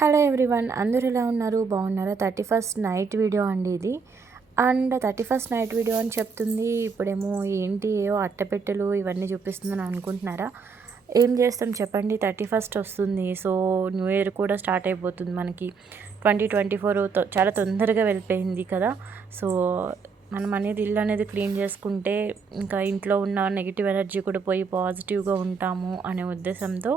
Hello everyone, అందరూ ఎలా ఉన్నారు? బాగున్నారా? 31st నైట్ వీడియో అండి ఇది. అండ్ 31st నైట్ వీడియో అని చెప్తుంది. ఇప్పుడేమో ఏంటి ఏవో అట్టపెట్టెలు ఇవన్నీ చూపిస్తుందని అనుకుంటున్నారా? ఏం చేస్తాం చెప్పండి, 31st వస్తుంది. సో న్యూ ఇయర్ కూడా స్టార్ట్ అయిపోతుంది మనకి. 2024 చాలా తొందరగా వెళ్ళిపోయింది కదా. సో మనం అనేది ఇల్లు అనేది క్లీన్ చేసుకుంటే ఇంకా ఇంట్లో ఉన్న నెగిటివ్ ఎనర్జీ కూడా పోయి పాజిటివ్గా ఉంటాము అనే ఉద్దేశంతో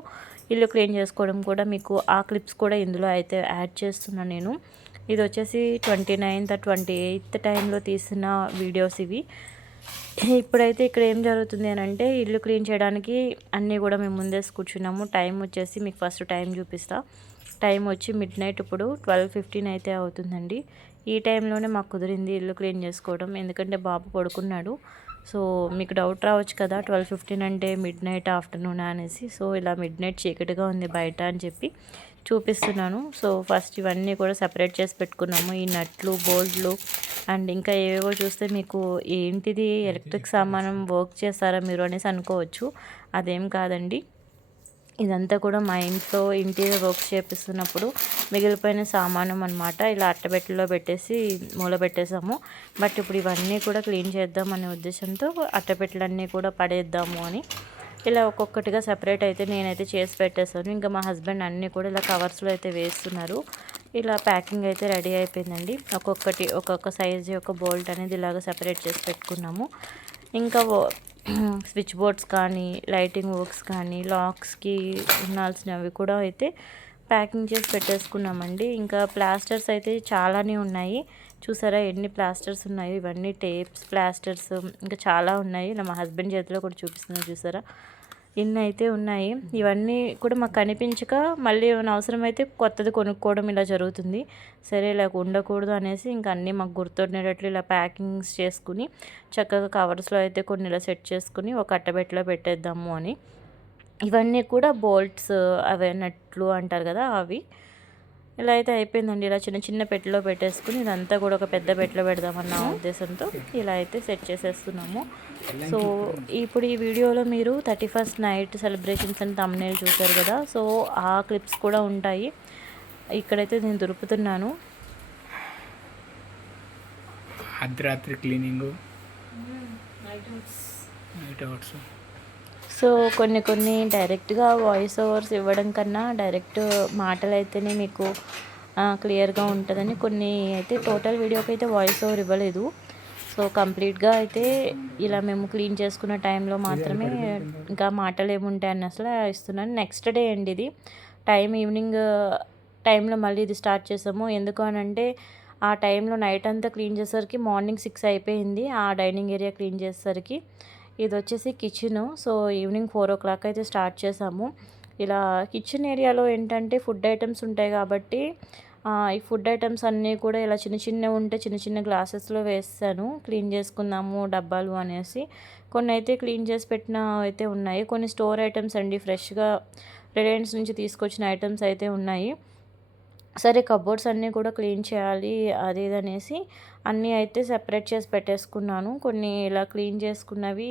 ఇల్లు క్లీన్ చేసుకోవడం కూడా మీకు ఆ క్లిప్స్ కూడా ఇందులో అయితే యాడ్ చేస్తున్నాను నేను. ఇది వచ్చేసి 29th 28th టైంలో తీసిన వీడియోస్ ఇవి. ఇప్పుడైతే ఇక్కడ ఏం జరుగుతుంది అని అంటే, ఇల్లు క్లీన్ చేయడానికి అన్నీ కూడా మేము ముందేసి కూర్చున్నాము. టైం వచ్చేసి మీకు ఫస్ట్ టైం చూపిస్తా. టైం వచ్చి మిడ్ నైట్ ఇప్పుడు 12:15 అయితే అవుతుందండి. ఈ టైంలోనే మాకు కుదిరింది ఇల్లు క్లీన్ చేసుకోవడం, ఎందుకంటే బాబు పడుకున్నాడు. సో మీకు డౌట్ రావచ్చు కదా, 12:15 అంటే మిడ్ నైట్ ఆఫ్టర్నూన్ అనేసి. సో ఇలా మిడ్ నైట్ చీకటిగా ఉంది బయట అని చెప్పి చూపిస్తున్నాను. సో ఫస్ట్ ఇవన్నీ కూడా సపరేట్ చేసి పెట్టుకున్నాము, ఈ నట్లు బోల్డ్లు అండ్ ఇంకా ఏవేవో చూస్తే మీకు ఏంటిది ఎలక్ట్రిక్ సామానం వర్క్ చేస్తారా మీరు అనేసి అనుకోవచ్చు. అదేం కాదండి, ఇదంతా కూడా మా ఇంట్లో ఇంటీరియర్ వర్క్స్ చేపిస్తున్నప్పుడు మిగిలిపోయిన సామానం అనమాట. ఇలా అట్టబెట్టెలో పెట్టేసి మూల పెట్టేసాము. బట్ ఇప్పుడు ఇవన్నీ కూడా క్లీన్ చేద్దాం అనే ఉద్దేశంతో అట్టబెట్టెలన్నీ కూడా పడేద్దాము అని ఇలా ఒక్కొక్కటిగా సెపరేట్ అయితే నేనైతే చేసి పెట్టేశాను. ఇంకా మా హస్బెండ్ అన్నీ కూడా ఇలా కవర్స్లో అయితే వేస్తున్నారు. ఇలా ప్యాకింగ్ అయితే రెడీ అయిపోయిందండి. ఒక్కొక్క సైజ్ యొక్క బోల్ట్ అనేది ఇలాగ సెపరేట్ చేసి పెట్టుకున్నాము. ఇంకా స్విచ్ బోర్డ్స్ కానీ లైటింగ్ వర్క్స్ కానీ లాక్స్కి ఉండాల్సినవి కూడా అయితే ప్యాకింగ్ చేసి పెట్టేసుకున్నామండి. ఇంకా ప్లాస్టర్స్ అయితే చాలానే ఉన్నాయి. చూసారా ఎన్ని ప్లాస్టర్స్ ఉన్నాయో, ఇవన్నీ టేప్స్ ప్లాస్టర్స్ ఇంకా చాలా ఉన్నాయి. ఇలా మా హస్బెండ్ చేతిలో కూడా చూపిస్తున్నాను చూసారా, ఇన్ని అయితే ఉన్నాయి. ఇవన్నీ కూడా మాకు కనిపించక మళ్ళీ ఏమైనా అవసరమైతే కొత్తది కొనుక్కోవడం ఇలా జరుగుతుంది. సరే ఇలా ఉండకూడదు అనేసి ఇంకా అన్నీ మాకు గుర్తుండేటట్లు ఇలా ప్యాకింగ్స్ చేసుకుని చక్కగా కవర్స్లో అయితే కొన్ని ఇలా సెట్ చేసుకుని ఒక అట్టబెట్టలో పెట్టేద్దాము అని. ఇవన్నీ కూడా బోల్ట్స్ అవే నట్లు అంటారు కదా అవి. ఇలా అయితే అయిపోయిందండి. ఇలా చిన్న చిన్న పెట్టెలో పెట్టేసుకుని ఇదంతా కూడా ఒక పెద్ద పెట్టెలో పెడదామన్న ఉద్దేశంతో ఇలా అయితే సెట్ చేసేస్తున్నాము. సో ఇప్పుడు ఈ వీడియోలో మీరు 31st నైట్ సెలబ్రేషన్స్ అని తమ్నేల్ చూసారు కదా. సో ఆ క్లిప్స్ కూడా ఉంటాయి. ఇక్కడైతే నేను దొరుకుతున్నాను. అర్ధరాత్రి క్లీనింగ్ నైట్ అవుట్స్. సో కొన్ని డైరెక్ట్గా వాయిస్ ఓవర్స్ ఇవ్వడం కన్నా డైరెక్ట్ మాటలు అయితేనే మీకు క్లియర్గా ఉంటుందని కొన్ని అయితే టోటల్ వీడియోకి అయితే వాయిస్ ఓవర్ ఇవ్వలేదు. సో కంప్లీట్గా అయితే ఇలా మేము క్లీన్ చేసుకున్న టైంలో మాత్రమే ఇంకా మాటలు ఏముంటాయని అసలు ఇస్తున్నాను. నెక్స్ట్ డే అండి ఇది. ఈవినింగ్ టైంలో మళ్ళీ ఇది స్టార్ట్ చేసాము. ఎందుకు అని అంటే ఆ టైంలో నైట్ అంతా క్లీన్ చేసేసరికి మార్నింగ్ 6 అయిపోయింది. ఆ డైనింగ్ ఏరియా క్లీన్ చేసేసరికి ఇది వచ్చేసి కిచెను. సో ఈవినింగ్ 4 o'clock అయితే స్టార్ట్ చేసాము. ఇలా కిచెన్ ఏరియాలో ఏంటంటే ఫుడ్ ఐటమ్స్ ఉంటాయి కాబట్టి ఈ ఫుడ్ ఐటమ్స్ అన్నీ కూడా ఇలా చిన్న చిన్నవి ఉంటే చిన్న చిన్న గ్లాసెస్లో వేస్తాను, క్లీన్ చేసుకుందాము డబ్బాలు అనేసి. కొన్ని అయితే క్లీన్ చేసి పెట్టిన అయితే ఉన్నాయి, కొన్ని స్టోర్ ఐటమ్స్ అండి, ఫ్రెష్గా రిలయన్స్ నుంచి తీసుకొచ్చిన ఐటమ్స్ అయితే ఉన్నాయి. సరే కబోర్డ్స్ అన్నీ కూడా క్లీన్ చేయాలి అది ఇది అనేసి అన్నీ అయితే సెపరేట్ చేసి పెట్టేసుకున్నాను. కొన్ని ఇలా క్లీన్ చేసుకున్నవి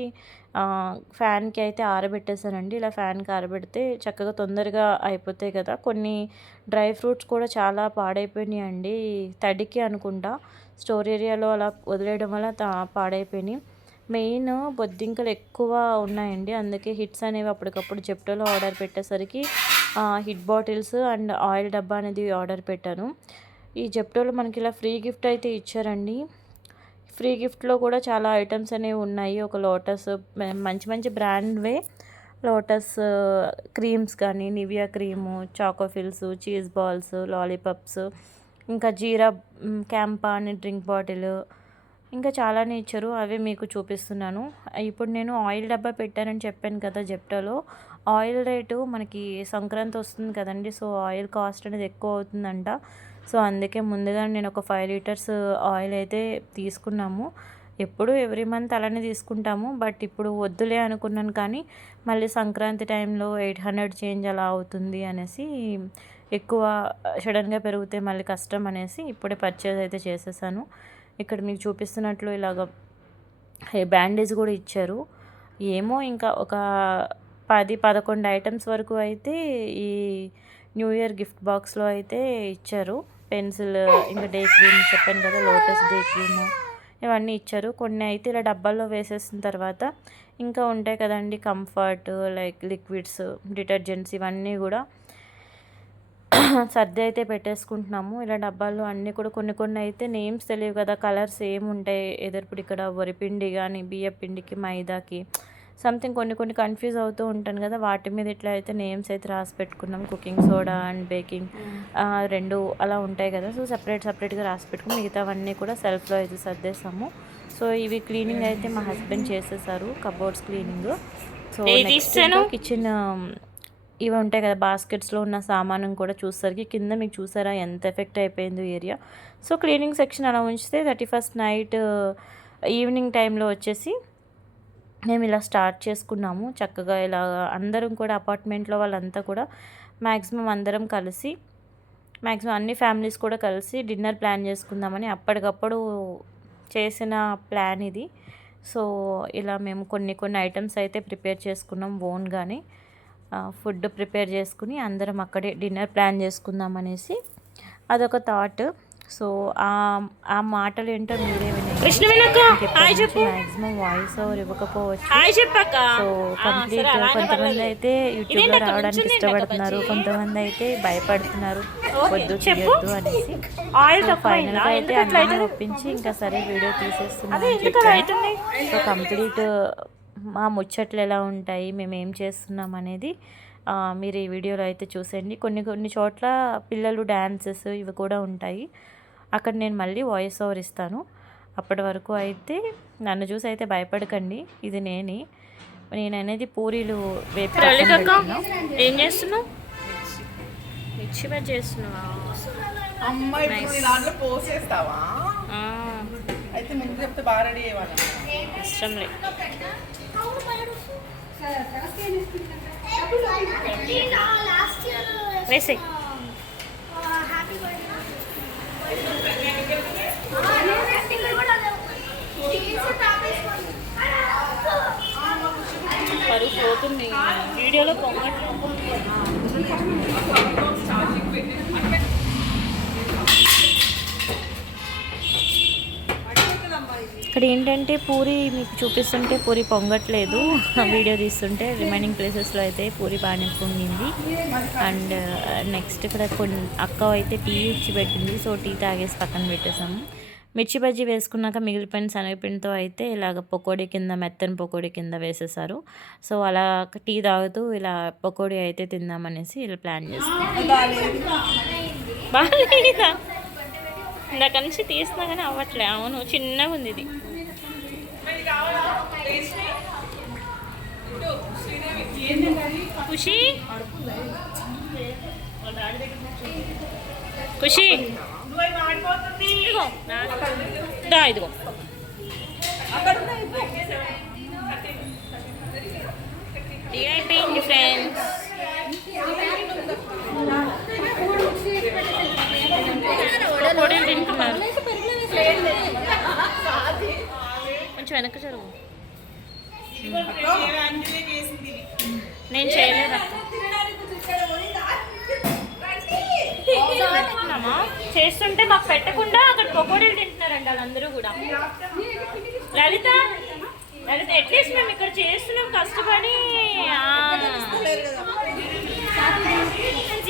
ఫ్యాన్కి అయితే ఆరబెట్టేసానండి. ఇలా ఫ్యాన్కి ఆరబెడితే చక్కగా తొందరగా అయిపోతాయి కదా. కొన్ని డ్రై ఫ్రూట్స్ కూడా చాలా పాడైపోయినాయి అండి, తడికి అనుకుంటా స్టోర్ ఏరియాలో అలా వదిలేయడం వల్ల పాడైపోయినాయి. మెయిన్ బొద్దింకలు ఎక్కువ ఉన్నాయండి, అందుకే హిట్స్ అనేవి అప్పటికప్పుడు జెప్టోలో ఆర్డర్ పెట్టేసరికి హిట్ బాటిల్స్ అండ్ ఆయిల్ డబ్బా అనేది ఆర్డర్ పెట్టాను. ఈ జెప్టోలో మనకి ఇలా ఫ్రీ గిఫ్ట్ అయితే ఇచ్చారండి. ఫ్రీ గిఫ్ట్లో కూడా చాలా ఐటమ్స్ అనేవి ఉన్నాయి. ఒక లోటస్ మంచి మంచి బ్రాండ్వే లోటస్ క్రీమ్స్ కానీ Nivea cream, Choco Fills, cheese balls, lollipops, ఇంకా జీరా క్యాంపా అని డ్రింక్ బాటిల్, ఇంకా చాలానే ఇచ్చారు. అవి మీకు చూపిస్తున్నాను. ఇప్పుడు నేను ఆయిల్ డబ్బా పెట్టానని చెప్పాను కదా జెప్టోలో. ఆయిల్ రేటు మనకి సంక్రాంతి వస్తుంది కదండి. సో ఆయిల్ కాస్ట్ అనేది ఎక్కువ అవుతుందంట. సో అందుకే ముందుగా నేను ఒక 5 లీటర్స్ ఆయిల్ అయితే తీసుకున్నాము. ఎప్పుడు ఎవ్రీ మంత్ అలానే తీసుకుంటాము, బట్ ఇప్పుడు వద్దులే అనుకున్నాను. కానీ మళ్ళీ సంక్రాంతి టైంలో 800 చేంజ్ అలా అవుతుంది అనేసి, ఎక్కువ సడన్గా పెరిగితే మళ్ళీ కష్టం అనేసి ఇప్పుడే పర్చేజ్ అయితే చేసేసాను. ఇక్కడ మీకు చూపిస్తున్నట్లు ఇలాగ బ్యాండేజ్ కూడా ఇచ్చారు. ఏమో ఇంకా ఒక 10-11 ఐటమ్స్ వరకు అయితే ఈ న్యూ ఇయర్ గిఫ్ట్ బాక్స్లో అయితే ఇచ్చారు. పెన్సిల్, ఇంకా డే క్రీమ్ చెప్పాను కదా, లోటస్ డే క్రీమ్ ఇవన్నీ ఇచ్చారు. కొన్ని అయితే ఇలా డబ్బాల్లో వేసేసిన తర్వాత ఇంకా ఉంటాయి కదండి కంఫర్ట్, లైక్ లిక్విడ్స్, డిటర్జెంట్స్, ఇవన్నీ కూడా సర్ది అయితే పెట్టేసుకుంటున్నాము. ఇలా డబ్బాల్లో అన్నీ కూడా కొన్ని అయితే నేమ్స్ తెలియవు కదా, కలర్స్ ఏముంటాయి ఎదురుప్పుడు ఇక్కడ వరిపిండి కానీ బియ్య పిండికి మైదాకి సంథింగ్ కొన్ని కన్ఫ్యూజ్ అవుతూ ఉంటాను కదా, వాటి మీద ఇట్లా అయితే నేమ్స్ అయితే రాసి పెట్టుకున్నాం. కుకింగ్ సోడా అండ్ బేకింగ్ 2 అలా ఉంటాయి కదా, సో సపరేట్గా రాసి పెట్టుకుని మిగతావన్నీ కూడా సెల్ఫ్లో అయితే సర్దేశాము. సో ఇవి క్లీనింగ్ అయితే మా హస్బెండ్ చేసేసారు, cupboards cleaning. So next kitchen ఇవి ఉంటాయి కదా, బాస్కెట్స్లో ఉన్న సామాను కూడా చూసేసరికి కింద మీకు చూసారా ఎంత ఎఫెక్ట్ అయిపోయిందో ఏరియా. సో క్లీనింగ్ సెక్షన్ అలా ఉంచితే 31st నైట్ ఈవినింగ్ టైంలో వచ్చేసి మేము ఇలా స్టార్ట్ చేసుకున్నాము. చక్కగా ఇలా అందరం కూడా అపార్ట్మెంట్లో వాళ్ళంతా కూడా మ్యాక్సిమం అందరం కలిసి, మ్యాక్సిమం అన్ని ఫ్యామిలీస్ కూడా కలిసి డిన్నర్ ప్లాన్ చేసుకుందామని అప్పటికప్పుడు చేసిన ప్లాన్ ఇది. సో ఇలా మేము కొన్ని ఐటమ్స్ అయితే ప్రిపేర్ చేసుకున్నాం ఓన్గానే. ఫుడ్ ప్రిపేర్ చేసుకుని అందరం అక్కడే డిన్నర్ ప్లాన్ చేసుకుందాం అనేసి అదొక థాట్. సో ఆ మాటలు ఏంటో మీరే వినండి. మ్యాక్సిమం వాయిస్ ఓవర్ ఇవ్వకపోవచ్చు. సో కంప్లీట్ కొంతమంది అయితే యూట్యూబ్లో రావడానికి ఇష్టపడుతున్నారు, కొంతమంది అయితే భయపడుతున్నారు వద్దు చేయొద్దు అనేసి. ఫైనల్గా అయితే అందరినీ ఒప్పించి ఇంకా సరే వీడియో తీసేస్తున్నాం. సో కంప్లీట్ మా ముచ్చట్లు ఎలా ఉంటాయి, మేము ఏం చేస్తున్నాం అనేది మీరు ఈ వీడియోలో అయితే చూసేయండి. కొన్ని చోట్ల పిల్లలు డ్యాన్సెస్ ఇవి కూడా ఉంటాయి, అక్కడ నేను మళ్ళీ వాయిస్ ఓవర్ ఇస్తాను. అప్పటి వరకు అయితే నన్ను చూసి అయితే భయపడకండి, ఇది నేను అనేది పూరీలు వేపు. ఏం చేస్తున్నావు? మిర్చి బజ్జీ చేస్తున్నావా? అయితే ముందు చెప్తే బాగా రెడీ అయ్యేవాళ్ళం. ఇష్టం లేదు. వేసే పరుగు పోతుంది వీడియోలో పొంగట్లేదు. ఇక్కడ ఏంటంటే పూరి మీకు చూపిస్తుంటే పూరి పొంగట్లేదు, వీడియో తీస్తుంటే రిమైనింగ్ ప్లేసెస్లో అయితే పూరి బాగానే పొంగింది. అండ్ నెక్స్ట్ ఇక్కడ అక్క అయితే టీ ఇచ్చి పెట్టింది, సో టీ తాగేసి పక్కన పెట్టేసాము. మిర్చి బజ్జీ వేసుకున్నాక మిగిలిపోయిన శనగపిండితో అయితే ఇలాగ పకోడీ కింద, మెత్తని పకోడీ కింద వేసేసారు. సో అలా టీ తాగుతూ ఇలా పకోడీ అయితే తిందామనేసి ఇలా ప్లాన్ చేస్తాం. బాగా ఇందాక నుంచి తీసినా కానీ అవ్వట్లే. అవును, చిన్నగా ఉంది ఇది. ఖుషి ఖుషి ఇదిగో ఇదిగో టీ అయిపోయింది ఫ్రెండ్స్. పొడిలు తింటున్నారు. కొంచెం వెనక్కి జరుగు. నేను చేయలేదు చేస్తుంటే మాకు పెట్టకుండా అక్కడ పకోడీలు తింటున్నారండి వాళ్ళందరూ కూడా. లలిత అట్లీస్ట్ మేము ఇక్కడ చేస్తున్నాం కష్టపడి.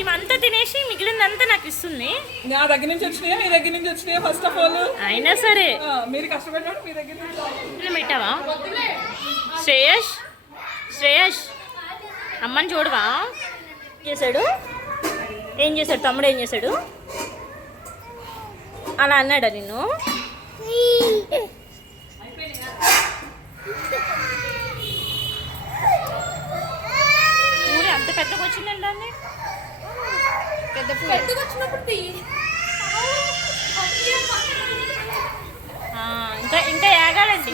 ఇవంతా తినేసి మిగిలిందంతా నాకు ఇస్తుంది. నా దగ్గర నుంచి వచ్చినాయా మీ దగ్గర నుంచి వచ్చినాయా? ఫస్ట్ ఆఫ్ ఆల్ అయినా సరే మీరు కష్టపడ్డాడు మీ దగ్గర నుంచి పెట్టావా? శ్రేయష్ అమ్మని చూడవా? ఏం చేశాడు తమ్ముడు? ఏం చేశాడు? అలా అన్నాడా నిన్ను? ఊరి అంత పెద్దగా వచ్చిందండి దాన్ని. ఇంకా ఏగాలండి.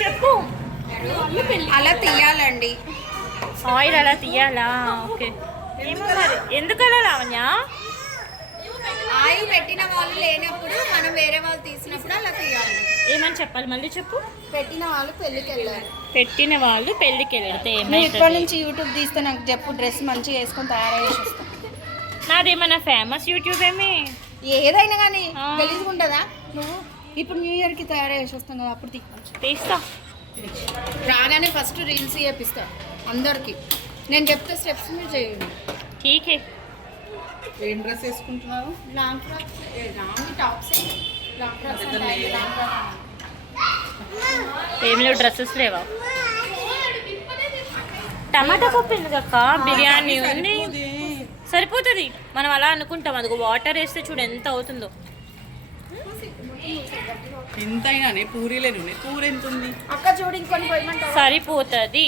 చెప్పు. అలా తీయాలండి. ఆయిల్ అలా తీయాలా? ఓకే. ఏమో మరి ఎందుకు అలా లావణ్య? ఆయిల్ పెట్టిన వాళ్ళు లేనప్పుడు మనం వేరే వాళ్ళు తీసినప్పుడు అలా తీయాలి. ఏమని చెప్పాలి మళ్ళీ చెప్పు. పెట్టిన వాళ్ళు పెళ్ళికి వెళ్ళాలి. పెట్టిన వాళ్ళు పెళ్ళికి వెళ్తే నువ్వు ఇప్పటి నుంచి యూట్యూబ్ తీస్తే నాకు చెప్పు, డ్రెస్ మంచిగా వేసుకొని తయారయ్యేసి వస్తాను. నాదేమన్నా ఫేమస్ యూట్యూబ్ ఏమి? ఏదైనా కానీ గలీజుకుంటుందా? నువ్వు ఇప్పుడు న్యూ ఇయర్కి తయారయ్యేసి వస్తాం కదా, అప్పుడు తీస్తా. రాగానే ఫస్ట్ రీల్స్ చేపిస్తా అందరికి. నేను చెప్తే స్టెప్స్ మీరు చేయండి. ఠీకే. ఏం డ్రెస్ వేసుకుంటున్నారు? Long frock, long tops, long frocks ఉంటాయి. లాంగ్ ఫ్రాక్ ఏం లేవు, డ్రెస్సెస్ లేవా? టమాటా పప్పు ఎందుకు అక్క? బిర్యానీ ఉంది, సరిపోతుంది. మనం అలా అనుకుంటాం, అదిగో వాటర్ వేస్తే చూడు ఎంత అవుతుందో. ఎంతైనా పూరీలేను. పూరి ఎంత ఉంది అక్క? చూడు ఇంకొని పోయమంటావా? సరిపోతుంది.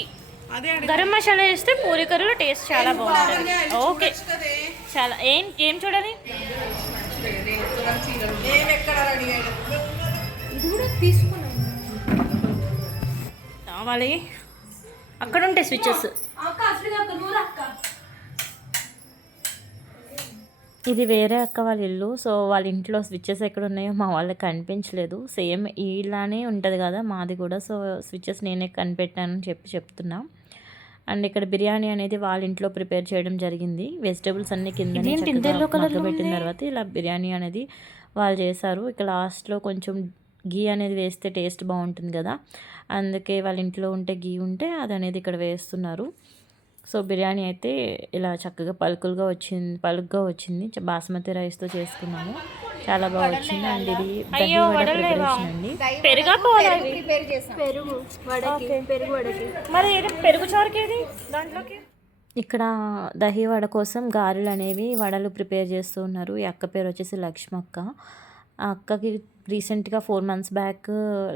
అదే గరం మసాలా వేస్తే పూరి కర్రీలో టేస్ట్ చాలా బాగుంటుంది. ఓకే, చాలా. ఏం చూడాలి? ఇది కూడా తీసుకున్నాను. కావాలి, అక్కడ ఉంటాయి స్విచ్చెస్. ఇది వేరే అక్క వాళ్ళ ఇల్లు. సో వాళ్ళ ఇంట్లో స్విచ్చెస్ ఎక్కడ ఉన్నాయో మా వాళ్ళకి కనిపించలేదు. సేమ్ ఇలానే ఉంటుంది కదా మాది కూడా. సో స్విచ్చెస్ నేనే కనిపెట్టానని చెప్తున్నా. అండ్ ఇక్కడ బిర్యానీ అనేది వాళ్ళ ఇంట్లో ప్రిపేర్ చేయడం జరిగింది. వెజిటేబుల్స్ అన్ని కింద పెట్టిన తర్వాత ఇలా బిర్యానీ అనేది వాళ్ళు చేశారు. ఇక్కడ లాస్ట్లో కొంచెం గీ అనేది వేస్తే టేస్ట్ బాగుంటుంది కదా, అందుకే వాళ్ళ ఇంట్లో ఉంటే గీ ఉంటే అది అనేది ఇక్కడ వేస్తున్నారు. సో బిర్యానీ అయితే ఇలా చక్కగా పలుగ్గా వచ్చింది. బాస్మతి రైస్తో చేసుకున్నాము, చాలా బాగా వచ్చింది. అండ్ ఇది దహి వడ ప్రిపరేషన్ అండి. పెరుగు చారుకేది దాంట్లోకి. ఇక్కడ దహి వడ కోసం గారెలు అనేవి వడలు ప్రిపేర్ చేస్తూ ఉన్నారు. ఈ అక్క పేరు వచ్చేసి లక్ష్మక్క. ఆ అక్కకి రీసెంట్గా 4 months బ్యాక్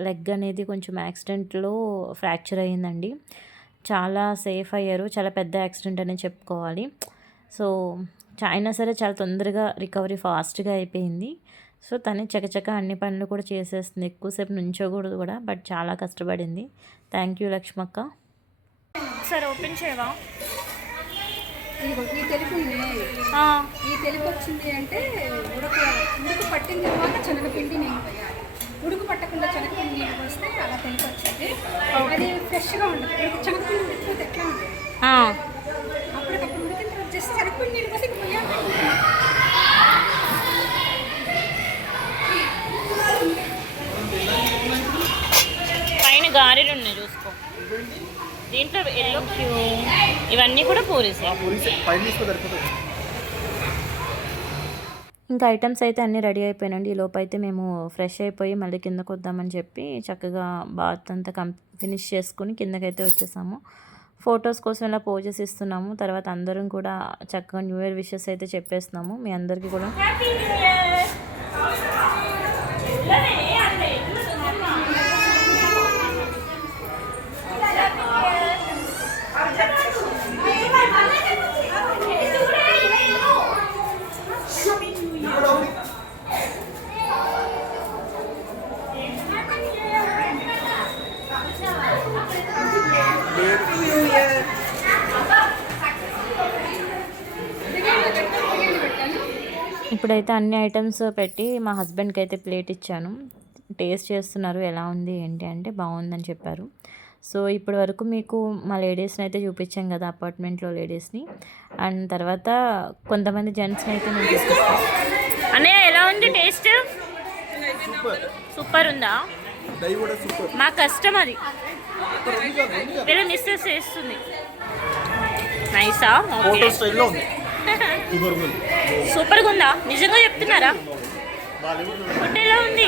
లెగ్ అనేది కొంచెం యాక్సిడెంట్లో ఫ్రాక్చర్ అయ్యిందండి. చాలా సేఫ్ అయ్యారు. చాలా పెద్ద యాక్సిడెంట్ అనే చెప్పుకోవాలి. సో అయినా సరే చాలా తొందరగా రికవరీ ఫాస్ట్గా అయిపోయింది. సో తను చకచక అన్ని పనులు కూడా చేసేస్తుంది. ఎక్కువసేపు నుంచోకూడదు కూడా, బట్ చాలా కష్టపడింది. Thank you Lakshmakka. సరే ఓపెన్ చేయవా? ఈ తెలుగు వచ్చింది అంటే ఉడుకు పట్టిన తర్వాత శనగపిండి నేను పోయాలి. ఉడుకు పట్టకుండా శనగపిండి నీళ్ళు పోస్తే అలా తెలుగు వచ్చింది. అది ఫ్రెష్గా ఉంటుంది. శనగపిండి ఉడికిపోతే ఎట్లా ఉంటుంది? అప్పటికప్పుడు ఉడికిన తర్వాత జస్ట్ శనగపిండి నీళ్ళు పోతే పోయాలి. పైన గారెలు ఉన్నాయి చూసుకో. దీంట్లో ఎల్లో క్యూ ఇవన్నీ కూడా పూరీసే. ఇంకా ఐటమ్స్ అయితే అన్నీ రెడీ అయిపోయినండి. ఈ లోపు అయితే మేము ఫ్రెష్ అయిపోయి మళ్ళీ కిందకు వద్దామని చెప్పి చక్కగా బాత్ అంతా ఫినిష్ చేసుకుని కిందకైతే వచ్చేసాము. ఫొటోస్ కోసం ఇలా పోజెస్ ఇస్తున్నాము. తర్వాత అందరం కూడా చక్కగా న్యూ ఇయర్ విషెస్ అయితే చెప్పేస్తున్నాము మీ అందరికీ కూడా. ఇప్పుడైతే అన్ని ఐటమ్స్ పెట్టి మా హస్బెండ్కి అయితే ప్లేట్ ఇచ్చాను. టేస్ట్ చేస్తున్నారు ఎలా ఉంది ఏంటి అంటే బాగుందని చెప్పారు. సో ఇప్పటి వరకు మీకు మా లేడీస్ని అయితే చూపించాం కదా, అపార్ట్మెంట్లో లేడీస్ని. అండ్ తర్వాత కొంతమంది జెంట్స్ని అయితే నేను చూపిస్తాను. అన్నయ్య ఎలా ఉంది టేస్ట్? సూపర్ ఉందా? మా కష్టం అది, వీళ్ళు మిస్సెస్ చేస్తుంది. నైసా? సూపర్గా ఉందా? నిజంగా చెప్తున్నారా? ఫుడ్ ఎలా ఉంది?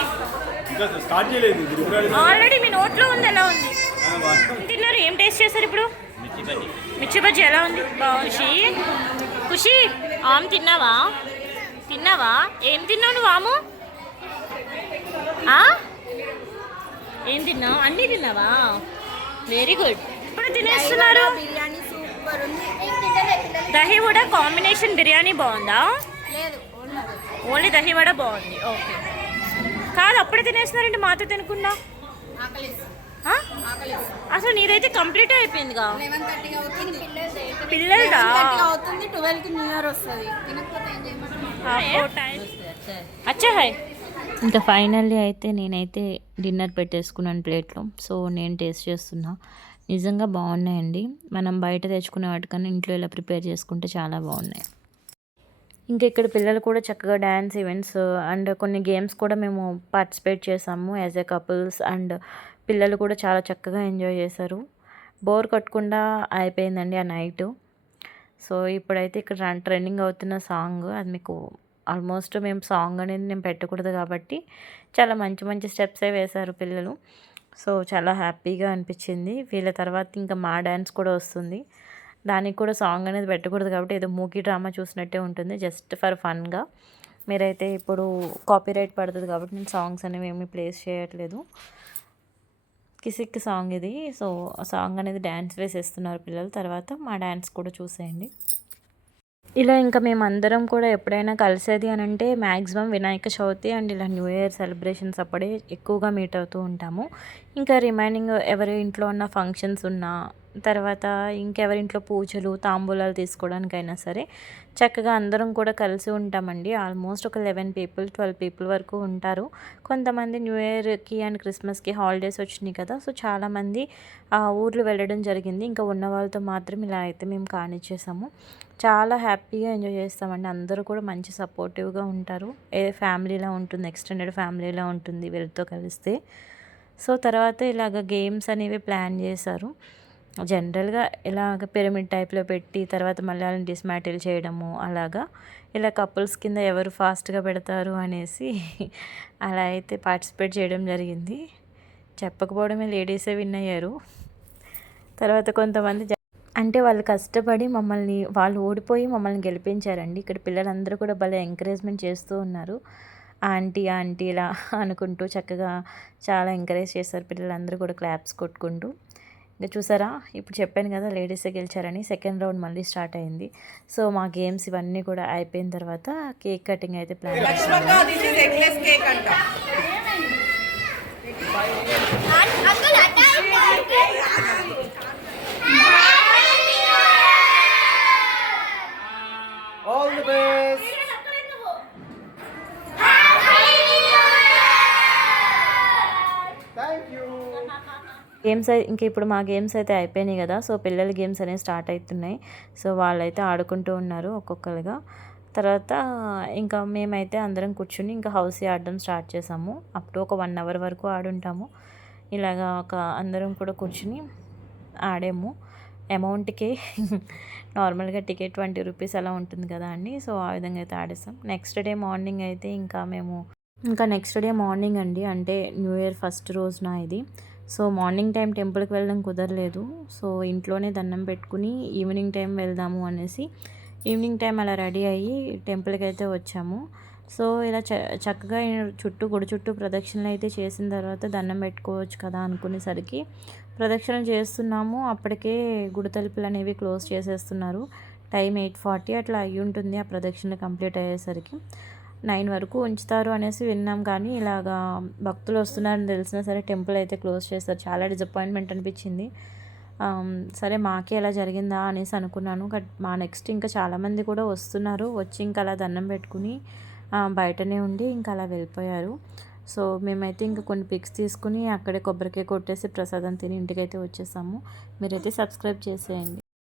ఆల్రెడీ మీ నోట్లో ఉంది. ఎలా ఉంది తిన్నారు? ఏం టేస్ట్ చేస్తారు ఇప్పుడు? మిర్చి బజ్జీ ఎలా ఉంది? ఖుషి ఖుషి ఆమ్ తిన్నావా? ఏం తిన్నావు నువ్వు? ఆము ఏం తిన్నావు? అన్నీ తిన్నావా? Very good. ఇప్పుడు తినేస్తున్నారు. బిర్యానీ సూపర్ ఉంది. దహి వడ కాంబినేషన్ బిర్యానీ బాగుందా? లేదు, ఓన్లీ దహి వడ బాగుంది. ఓకే కాదు, అప్పుడే తినేస్తున్నారంటే మాతో తినకుండా. అసలు నీదైతే కంప్లీట్ అయిపోయిందిగా. 11:30 అవుతుంది. పిల్లలదా? 12కి న్యూ ఇయర్ వస్తుంది. తినకపోతే ఏం చేయమంటారు? అచ్చా హాయ్. ఇంకా ఫైనల్లీ అయితే నేనైతే డిన్నర్ పెట్టేసుకున్నాను ప్లేట్లో. సో నేను టేస్ట్ చేస్తున్నా. నిజంగా బాగున్నాయండి. మనం బయట తెచ్చుకునే వాటికన్నా ఇంట్లో ఇలా ప్రిపేర్ చేసుకుంటే చాలా బాగున్నాయి. ఇంకా ఇక్కడ పిల్లలు కూడా చక్కగా డ్యాన్స్ ఈవెంట్స్ అండ్ కొన్ని గేమ్స్ కూడా మేము పార్టిసిపేట్ చేసాము యాజ్ ఎ కపుల్స్. అండ్ పిల్లలు కూడా చాలా చక్కగా ఎంజాయ్ చేశారు. బోర్ కొట్టకుండా అయిపోయిందండి ఆ నైట్. సో ఇప్పుడైతే ఇక్కడ ట్రెండింగ్ అవుతున్న సాంగ్ అది మీకు ఆల్మోస్ట్ మేము సాంగ్ అనేది నేను పెట్టకూడదు కాబట్టి చాలా మంచి మంచి స్టెప్సే వేశారు పిల్లలు. సో చాలా హ్యాపీగా అనిపించింది. వీళ్ళ తర్వాత ఇంకా మా డ్యాన్స్ కూడా వస్తుంది. దానికి కూడా సాంగ్ అనేది పెట్టకూడదు కాబట్టి ఏదో మూకీ డ్రామా చూసినట్టే ఉంటుంది, జస్ట్ ఫర్ ఫన్గా. మీరైతే ఇప్పుడు కాపీరైట్ పడుతుంది కాబట్టి నేను సాంగ్స్ అనేవి ఏమీ ప్లేస్ చేయట్లేదు. కిసిక్ సాంగ్ ఇది. సో ఆ సాంగ్ అనేది డ్యాన్స్ వేసేస్తున్నారు పిల్లలు. తర్వాత మా డ్యాన్స్ కూడా చూసేయండి. ఇలా ఇంకా మేమందరం కూడా ఎప్పుడైనా కలిసేది అని అంటే మ్యాక్సిమం వినాయక చవితి అండ్ ఇలా న్యూ ఇయర్ సెలబ్రేషన్స్ అప్పుడే ఎక్కువగా మీట్ అవుతూ ఉంటాము. ఇంకా రిమైనింగ్ ఎవరి ఇంట్లో ఉన్న ఫంక్షన్స్ ఉన్నా, తర్వాత ఇంకెవరింట్లో పూజలు తాంబూలాలు తీసుకోవడానికైనా సరే చక్కగా అందరం కూడా కలిసి ఉంటామండి. ఆల్మోస్ట్ ఒక 11 పీపుల్ 12 పీపుల్ వరకు ఉంటారు. కొంతమంది న్యూ ఇయర్కి అండ్ క్రిస్మస్కి హాలిడేస్ వచ్చినాయి కదా, సో చాలామంది ఊర్లు వెళ్ళడం జరిగింది. ఇంకా ఉన్న వాళ్ళతో మాత్రం ఇలా అయితే మేము కానిచ్చేసాము. చాలా హ్యాపీగా ఎంజాయ్ చేస్తామండి. అందరూ కూడా మంచి సపోర్టివ్గా ఉంటారు. ఏ ఫ్యామిలీలా ఉంటుంది, ఎక్స్టెండెడ్ ఫ్యామిలీలా ఉంటుంది వీళ్ళతో కలిస్తే. సో తర్వాత ఇలాగ గేమ్స్ అనేవి ప్లాన్ చేశారు. జనరల్గా ఇలాగ పిరమిడ్ టైప్లో పెట్టి తర్వాత మళ్ళీ వాళ్ళని డిస్మాటిల్ చేయడము, అలాగా ఇలా కపుల్స్ కింద ఎవరు ఫాస్ట్గా పెడతారు అనేసి అలా అయితే పార్టిసిపేట్ చేయడం జరిగింది. చెప్పకపోవడమే లేడీసే విన్ అయ్యారు. తర్వాత కొంతమంది అంటే వాళ్ళు కష్టపడి వాళ్ళు ఓడిపోయి మమ్మల్ని గెలిపించారండి. ఇక్కడ పిల్లలందరూ కూడా భలే ఎంకరేజ్మెంట్ చేస్తూ ఉన్నారు. ఆంటీ ఆంటీ ఇలా అనుకుంటూ చక్కగా చాలా ఎంకరేజ్ చేశారు పిల్లలందరూ కూడా క్లాప్స్ కొట్టుకుంటూ. ఇంకా చూసారా, ఇప్పుడు చెప్పాను కదా లేడీసే గెలిచారని. సెకండ్ రౌండ్ మళ్ళీ స్టార్ట్ అయింది. సో మా గేమ్స్ ఇవన్నీ కూడా అయిపోయిన తర్వాత కేక్ కటింగ్ అయితే plan All the best. Thank you. Games ఇంకా ఇప్పుడు మా గేమ్స్ అయితే అయిపోయినాయి కదా, సో పిల్లల గేమ్స్ అనేవి స్టార్ట్ అవుతున్నాయి. సో వాళ్ళైతే ఆడుకుంటూ ఉన్నారు ఒక్కొక్కరుగా. తర్వాత ఇంకా మేమైతే అందరం కూర్చుని ఇంకా హౌసీ ఆడడం స్టార్ట్ చేసాము. అప్పుడు ఒక 1 అవర్ వరకు ఆడుంటాము. ఇలాగా అందరం కూడా కూర్చుని ఆడాము. అమౌంట్కి నార్మల్గా టికెట్ 20 రూపీస్ అలా ఉంటుంది కదా అండి. సో ఆ విధంగా అయితే ఆడేసాం. నెక్స్ట్ డే మార్నింగ్ అయితే నెక్స్ట్ డే మార్నింగ్ అండి, అంటే న్యూ ఇయర్ ఫస్ట్ రోజున ఇది. సో మార్నింగ్ టైం టెంపుల్కి వెళ్ళడం కుదరలేదు. సో ఇంట్లోనే దండం పెట్టుకుని ఈవినింగ్ టైం వెళ్దాము అనేసి ఈవినింగ్ టైం అలా రెడీ అయ్యి టెంపుల్కి అయితే వచ్చాము. సో ఇలా చక్కగా గుడి చుట్టూ ప్రదక్షిణలు అయితే చేసిన తర్వాత దండం పెట్టుకోవచ్చు కదా అనుకునేసరికి ప్రదక్షిణలు చేస్తున్నాము. అప్పటికే గుడి తలుపులు అనేవి క్లోజ్ చేసేస్తున్నారు. టైం 8:40 అట్లా అయ్యి ఉంటుంది ఆ ప్రదక్షిణలు కంప్లీట్ అయ్యేసరికి. 9 వరకు ఉంచుతారు అనేసి విన్నాం, కానీ ఇలాగా భక్తులు వస్తున్నారని తెలిసినా సరే టెంపుల్ అయితే క్లోజ్ చేస్తారు. చాలా డిసప్పాయింట్మెంట్ అనిపించింది. సరే మాకే ఎలా జరిగిందా అనేసి అనుకున్నాను. బట్ మా నెక్స్ట్ ఇంకా చాలామంది కూడా వస్తున్నారు. వచ్చి ఇంకా అలా దండం పెట్టుకుని బయటనే ఉండి ఇంకా అలా వెళ్ళిపోయారు. సో మేమైతే ఇంకా కొన్ని పిక్స్ తీసుకుని అక్కడే కొబ్బరికాయ కొట్టేసి ప్రసాదం తిని ఇంటికైతే వచ్చేసాము. మీరైతే సబ్స్క్రైబ్ చేసేయండి.